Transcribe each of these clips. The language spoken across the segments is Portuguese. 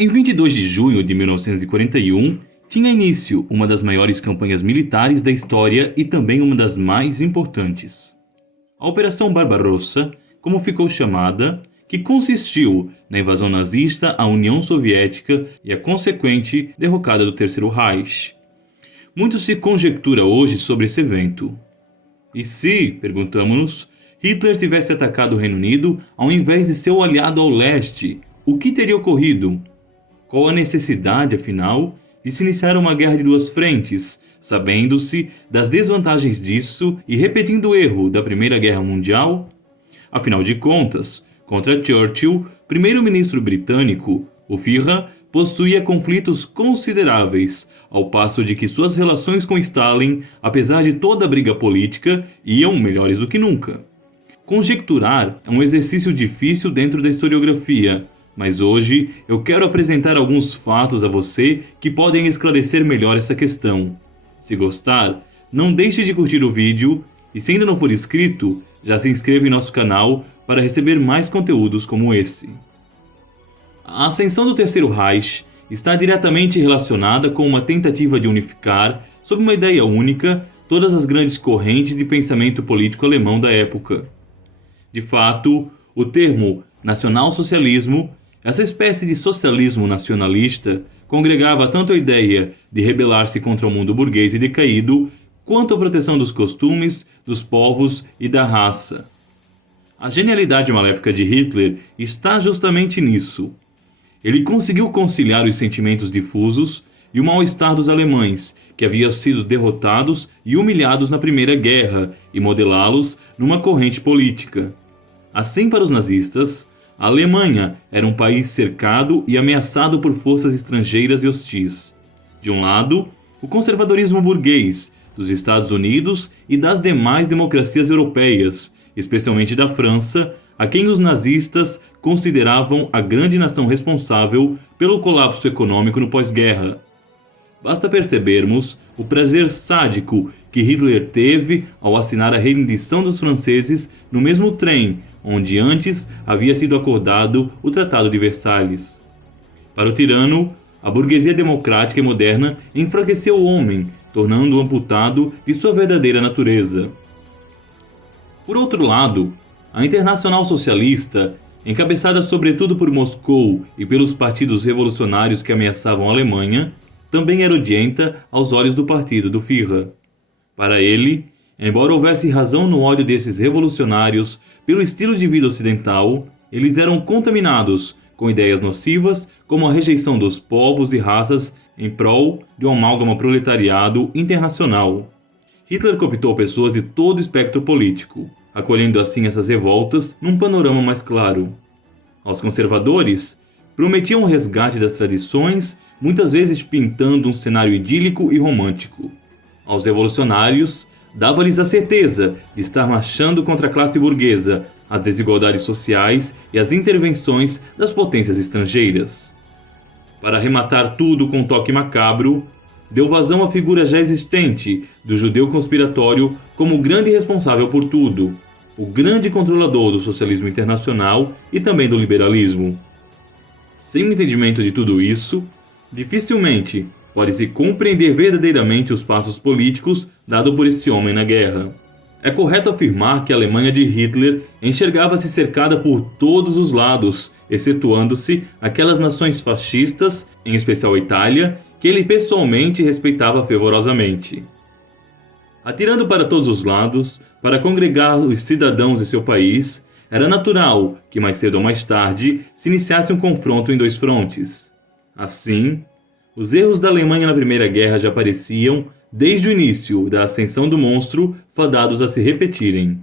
Em 22 de junho de 1941, tinha início uma das maiores campanhas militares da história e também uma das mais importantes. A Operação Barbarossa, como ficou chamada, que consistiu na invasão nazista à União Soviética e a consequente derrocada do Terceiro Reich. Muito se conjectura hoje sobre esse evento. E se, perguntamos-nos, Hitler tivesse atacado o Reino Unido ao invés de seu aliado ao leste, o que teria ocorrido? Qual a necessidade, afinal, de se iniciar uma guerra de duas frentes, sabendo-se das desvantagens disso e repetindo o erro da Primeira Guerra Mundial? Afinal de contas, contra Churchill, primeiro-ministro britânico, o Führer possuía conflitos consideráveis, ao passo de que suas relações com Stalin, apesar de toda a briga política, iam melhores do que nunca. Conjecturar é um exercício difícil dentro da historiografia, mas hoje eu quero apresentar alguns fatos a você que podem esclarecer melhor essa questão. Se gostar, não deixe de curtir o vídeo e, se ainda não for inscrito, já se inscreva em nosso canal para receber mais conteúdos como esse. A ascensão do Terceiro Reich está diretamente relacionada com uma tentativa de unificar, sob uma ideia única, todas as grandes correntes de pensamento político alemão da época. De fato, o termo nacionalsocialismo, essa espécie de socialismo nacionalista, congregava tanto a ideia de rebelar-se contra o mundo burguês e decaído, quanto a proteção dos costumes, dos povos e da raça. A genialidade maléfica de Hitler está justamente nisso. Ele conseguiu conciliar os sentimentos difusos e o mal-estar dos alemães, que haviam sido derrotados e humilhados na Primeira Guerra, e modelá-los numa corrente política. Assim, para os nazistas, a Alemanha era um país cercado e ameaçado por forças estrangeiras e hostis. De um lado, o conservadorismo burguês dos Estados Unidos e das demais democracias europeias, especialmente da França, a quem os nazistas consideravam a grande nação responsável pelo colapso econômico no pós-guerra. Basta percebermos o prazer sádico que Hitler teve ao assinar a rendição dos franceses no mesmo trem onde antes havia sido acordado o Tratado de Versalhes. Para o tirano, a burguesia democrática e moderna enfraqueceu o homem, tornando-o amputado de sua verdadeira natureza. Por outro lado, a Internacional Socialista, encabeçada sobretudo por Moscou e pelos partidos revolucionários que ameaçavam a Alemanha, também era odienta aos olhos do partido do Führer. Para ele, embora houvesse razão no ódio desses revolucionários pelo estilo de vida ocidental, eles eram contaminados com ideias nocivas como a rejeição dos povos e raças em prol de um amálgama proletariado internacional. Hitler cooptou pessoas de todo o espectro político, acolhendo assim essas revoltas num panorama mais claro. Aos conservadores, prometiam um resgate das tradições, muitas vezes pintando um cenário idílico e romântico. Aos revolucionários, dava-lhes a certeza de estar marchando contra a classe burguesa, as desigualdades sociais e as intervenções das potências estrangeiras. Para arrematar tudo com um toque macabro, deu vazão à figura já existente do judeu conspiratório como o grande responsável por tudo, o grande controlador do socialismo internacional e também do liberalismo. Sem o entendimento de tudo isso, dificilmente pode-se compreender verdadeiramente os passos políticos dados por esse homem na guerra. É correto afirmar que a Alemanha de Hitler enxergava-se cercada por todos os lados, excetuando-se aquelas nações fascistas, em especial a Itália, que ele pessoalmente respeitava fervorosamente. Atirando para todos os lados, para congregar os cidadãos de seu país, era natural que mais cedo ou mais tarde se iniciasse um confronto em dois frontes. Assim, os erros da Alemanha na Primeira Guerra já pareciam, desde o início da ascensão do monstro, fadados a se repetirem.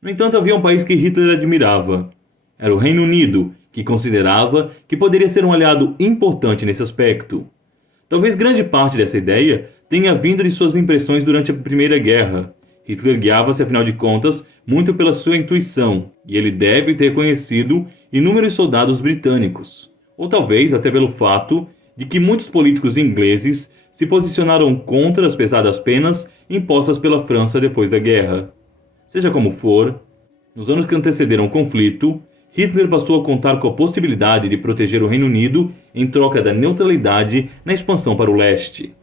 No entanto, havia um país que Hitler admirava. Era o Reino Unido, que considerava que poderia ser um aliado importante nesse aspecto. Talvez grande parte dessa ideia tenha vindo de suas impressões durante a Primeira Guerra. Hitler guiava-se, afinal de contas, muito pela sua intuição, e ele deve ter conhecido inúmeros soldados britânicos. Ou talvez até pelo fato de que muitos políticos ingleses se posicionaram contra as pesadas penas impostas pela França depois da guerra. Seja como for, nos anos que antecederam o conflito, Hitler passou a contar com a possibilidade de proteger o Reino Unido em troca da neutralidade na expansão para o leste.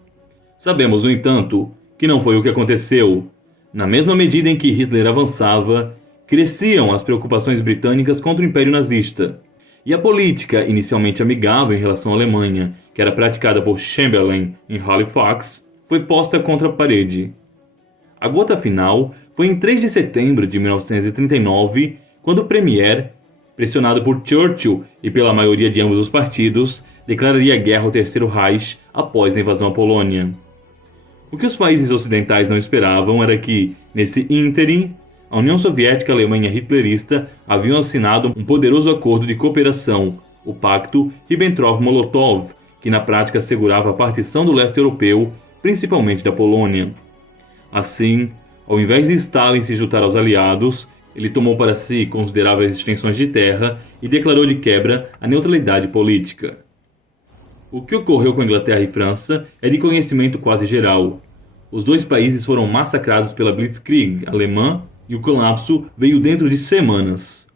Sabemos, no entanto, que não foi o que aconteceu. Na mesma medida em que Hitler avançava, cresciam as preocupações britânicas contra o Império Nazista, e a política inicialmente amigável em relação à Alemanha, que era praticada por Chamberlain em Halifax, foi posta contra a parede. A gota final foi em 3 de setembro de 1939, quando o Premier, pressionado por Churchill e pela maioria de ambos os partidos, declararia guerra ao Terceiro Reich após a invasão à Polônia. O que os países ocidentais não esperavam era que, nesse ínterim, a União Soviética e a Alemanha hitlerista haviam assinado um poderoso acordo de cooperação, o Pacto Ribbentrop-Molotov, que na prática assegurava a partição do leste europeu, principalmente da Polônia. Assim, ao invés de Stalin se juntar aos aliados, ele tomou para si consideráveis extensões de terra e declarou de quebra a neutralidade política. O que ocorreu com a Inglaterra e França é de conhecimento quase geral. Os dois países foram massacrados pela Blitzkrieg alemã e o colapso veio dentro de semanas.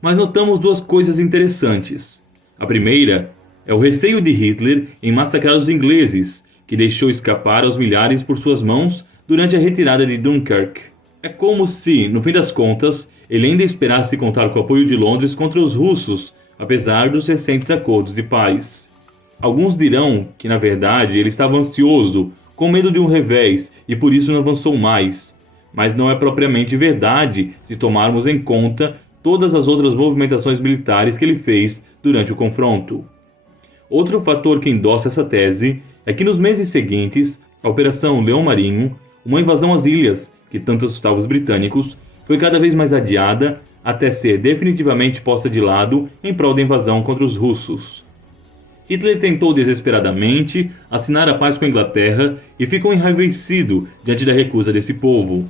Mas notamos duas coisas interessantes. A primeira é o receio de Hitler em massacrar os ingleses, que deixou escapar aos milhares por suas mãos durante a retirada de Dunkirk. É como se, no fim das contas, ele ainda esperasse contar com o apoio de Londres contra os russos, apesar dos recentes acordos de paz. Alguns dirão que, na verdade, ele estava ansioso, com medo de um revés, e por isso não avançou mais. Mas não é propriamente verdade se tomarmos em conta todas as outras movimentações militares que ele fez durante o confronto. Outro fator que endossa essa tese é que nos meses seguintes, a Operação Leão Marinho, uma invasão às ilhas que tanto assustava os britânicos, foi cada vez mais adiada até ser definitivamente posta de lado em prol da invasão contra os russos. Hitler tentou desesperadamente assinar a paz com a Inglaterra e ficou enraivecido diante da recusa desse povo.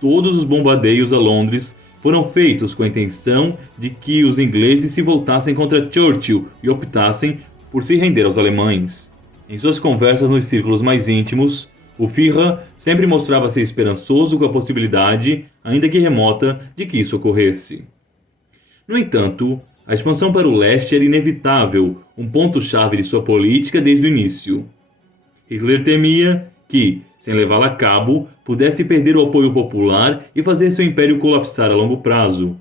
Todos os bombardeios a Londres foram feitos com a intenção de que os ingleses se voltassem contra Churchill e optassem por se render aos alemães. Em suas conversas nos círculos mais íntimos, o Führer sempre mostrava-se esperançoso com a possibilidade, ainda que remota, de que isso ocorresse. No entanto, a expansão para o leste era inevitável, um ponto-chave de sua política desde o início. Hitler temia que, sem levá-la a cabo, pudesse perder o apoio popular e fazer seu império colapsar a longo prazo.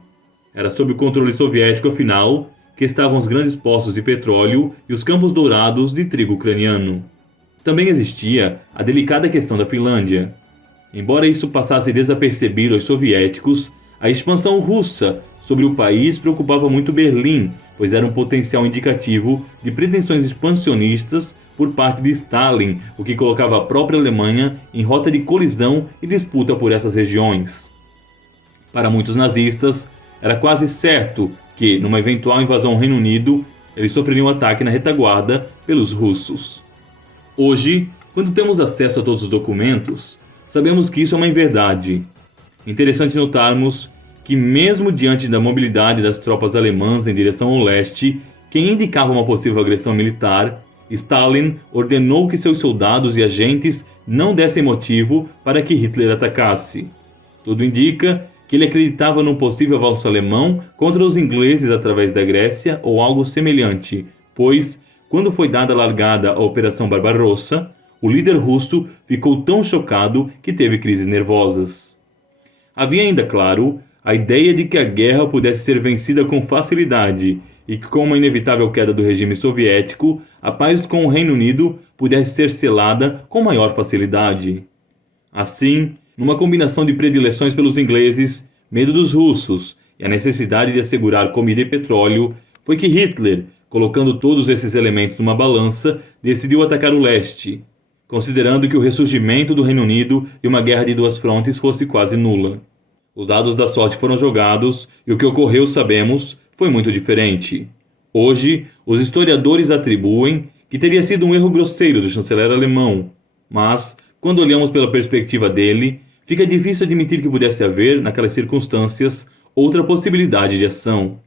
Era sob o controle soviético, afinal, que estavam os grandes poços de petróleo e os campos dourados de trigo ucraniano. Também existia a delicada questão da Finlândia. Embora isso passasse desapercebido aos soviéticos, a expansão russa sobre o país preocupava muito Berlim, pois era um potencial indicativo de pretensões expansionistas por parte de Stalin, o que colocava a própria Alemanha em rota de colisão e disputa por essas regiões. Para muitos nazistas, era quase certo que, numa eventual invasão ao Reino Unido, eles sofreriam um ataque na retaguarda pelos russos. Hoje, quando temos acesso a todos os documentos, sabemos que isso é uma inverdade. Interessante notarmos que, mesmo diante da mobilidade das tropas alemãs em direção ao leste, que indicava uma possível agressão militar, Stalin ordenou que seus soldados e agentes não dessem motivo para que Hitler atacasse. Tudo indica que ele acreditava num possível avanço alemão contra os ingleses através da Grécia ou algo semelhante, pois, quando foi dada a largada à Operação Barbarossa, o líder russo ficou tão chocado que teve crises nervosas. Havia ainda, claro, a ideia de que a guerra pudesse ser vencida com facilidade e que, com uma inevitável queda do regime soviético, a paz com o Reino Unido pudesse ser selada com maior facilidade. Assim, numa combinação de predileções pelos ingleses, medo dos russos e a necessidade de assegurar comida e petróleo, foi que Hitler, colocando todos esses elementos numa balança, decidiu atacar o leste, considerando que o ressurgimento do Reino Unido e uma guerra de duas frontes fosse quase nula. Os dados da sorte foram jogados e o que ocorreu, sabemos, foi muito diferente. Hoje, os historiadores atribuem que teria sido um erro grosseiro do chanceler alemão, mas, quando olhamos pela perspectiva dele, fica difícil admitir que pudesse haver, naquelas circunstâncias, outra possibilidade de ação.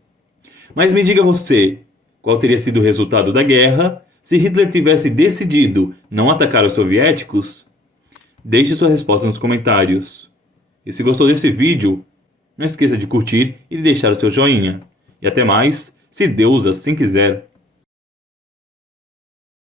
Mas me diga você, qual teria sido o resultado da guerra se Hitler tivesse decidido não atacar os soviéticos? Deixe sua resposta nos comentários. E se gostou desse vídeo, não esqueça de curtir e de deixar o seu joinha. E até mais, se Deus assim quiser.